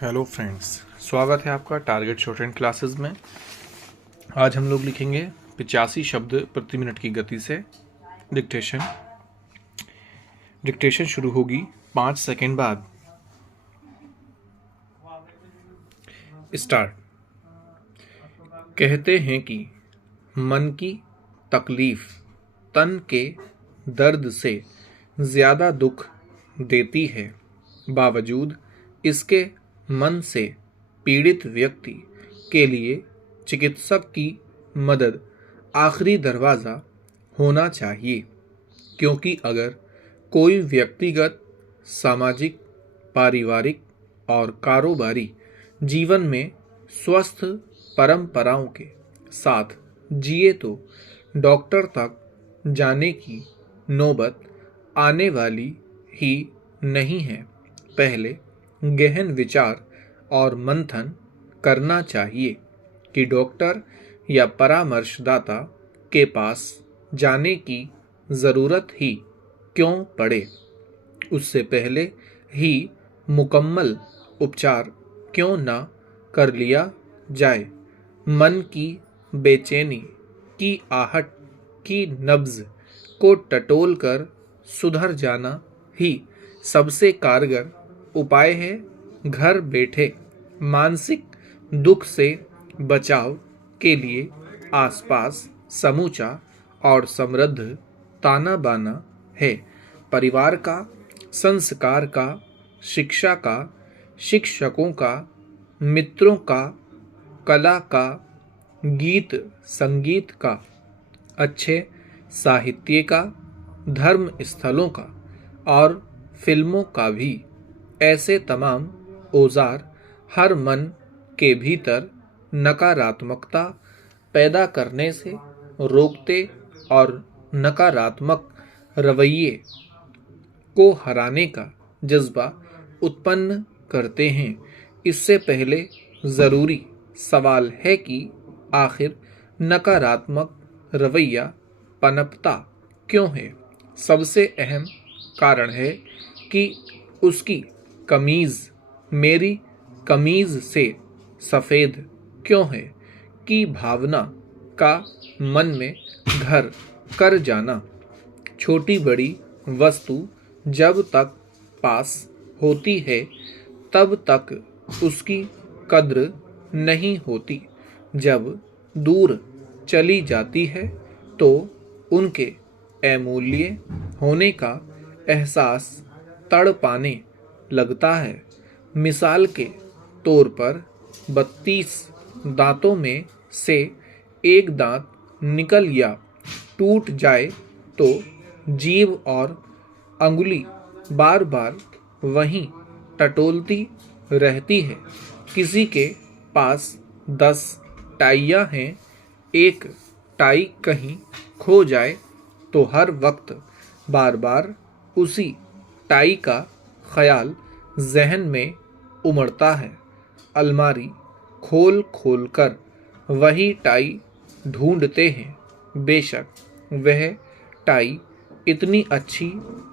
Hello friends, स्वागत है आपका टारगेट शॉर्ट हैंड क्लासेस में। आज हम लोग लिखेंगे 85 शब्द प्रति मिनट की गति से डिक्टेशन। डिक्टेशन शुरू होगी 5 सेकंड बाद। स्टार्ट। कहते हैं कि मन की तकलीफ तन के दर्द से ज़्यादा दुख देती है। बावजूद इसके मन से पीड़ित व्यक्ति के लिए चिकित्सक की मदद आखिरी दरवाज़ा होना चाहिए, क्योंकि अगर कोई व्यक्तिगत, सामाजिक, पारिवारिक और कारोबारी जीवन में स्वस्थ परंपराओं के साथ जिए तो डॉक्टर तक जाने की नौबत आने वाली ही नहीं है। पहले गहन विचार और मंथन करना चाहिए कि डॉक्टर या परामर्शदाता के पास जाने की ज़रूरत ही क्यों पड़े। उससे पहले ही मुकम्मल उपचार क्यों ना कर लिया जाए। मन की बेचैनी की आहट की नब्ज़ को टटोल कर सुधर जाना ही सबसे कारगर उपाय है। घर बैठे मानसिक दुख से बचाव के लिए आसपास समूचा और समृद्ध ताना बाना है। परिवार का, संस्कार का, शिक्षा का, शिक्षकों का, मित्रों का, कला का, गीत संगीत का, अच्छे साहित्य का, धर्म स्थलों का और फिल्मों का भी। ऐसे तमाम औजार हर मन के भीतर नकारात्मकता पैदा करने से रोकते और नकारात्मक रवैये को हराने का जज्बा उत्पन्न करते हैं। इससे पहले ज़रूरी सवाल है कि आखिर नकारात्मक रवैया पनपता क्यों है। सबसे अहम कारण है कि उसकी कमीज़ मेरी कमीज़ से सफ़ेद क्यों है की भावना का मन में घर कर जाना। छोटी बड़ी वस्तु जब तक पास होती है तब तक उसकी कद्र नहीं होती। जब दूर चली जाती है तो उनके अमूल्य होने का एहसास तड़पाने लगता है। मिसाल के तौर पर 32 दांतों में से एक दांत निकल या टूट जाए तो जीभ और अंगुली बार बार वहीं टटोलती रहती है। किसी के पास 10 टाइयाँ हैं, एक टाई कहीं खो जाए तो हर वक्त बार बार उसी टाई का ख्याल जहन में उमड़ता है। अलमारी खोल खोल कर वही टाई ढूंढते हैं। बेशक वह टाई इतनी अच्छी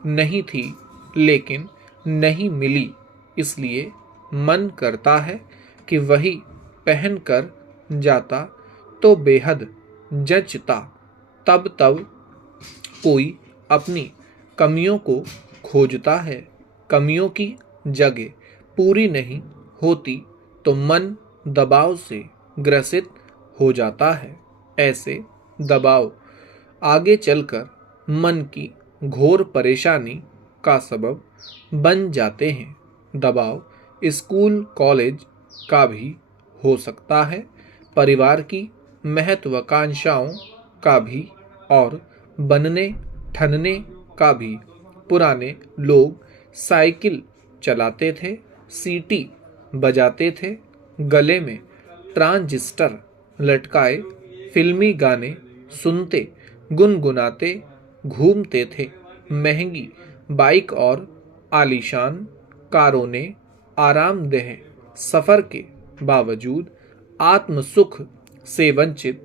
नहीं थी, लेकिन नहीं मिली इसलिए मन करता है कि वही पहन कर जाता तो बेहद जचता। तब तब कोई अपनी कमियों को खोजता है। कमियों की जगह पूरी नहीं होती तो मन दबाव से ग्रसित हो जाता है। ऐसे दबाव आगे चलकर मन की घोर परेशानी का सबब बन जाते हैं। दबाव स्कूल कॉलेज का भी हो सकता है, परिवार की महत्वाकांक्षाओं का भी और बनने ठनने का भी। पुराने लोग साइकिल चलाते थे, सीटी बजाते थे, गले में ट्रांजिस्टर लटकाए फिल्मी गाने सुनते गुनगुनाते घूमते थे। महंगी बाइक और आलीशान कारों ने आरामदेह सफ़र के बावजूद आत्म सुख से वंचित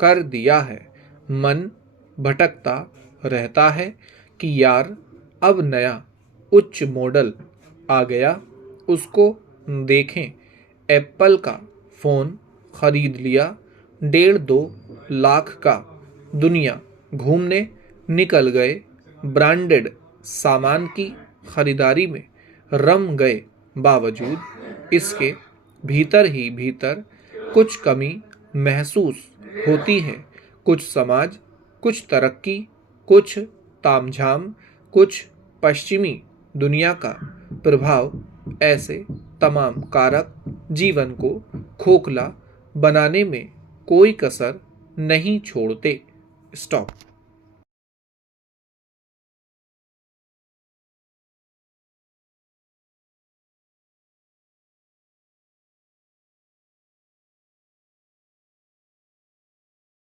कर दिया है। मन भटकता रहता है कि यार अब नया उच्च मॉडल आ गया, उसको देखें एप्पल का फ़ोन खरीद लिया 1.5-2 लाख का, दुनिया घूमने निकल गए, ब्रांडेड सामान की खरीदारी में रम गए, बावजूद इसके भीतर ही भीतर कुछ कमी महसूस होती है। कुछ समाज, कुछ तरक्की, कुछ तामझाम, कुछ पश्चिमी दुनिया का प्रभाव, ऐसे तमाम कारक जीवन को खोखला बनाने में कोई कसर नहीं छोड़ते। स्टॉप।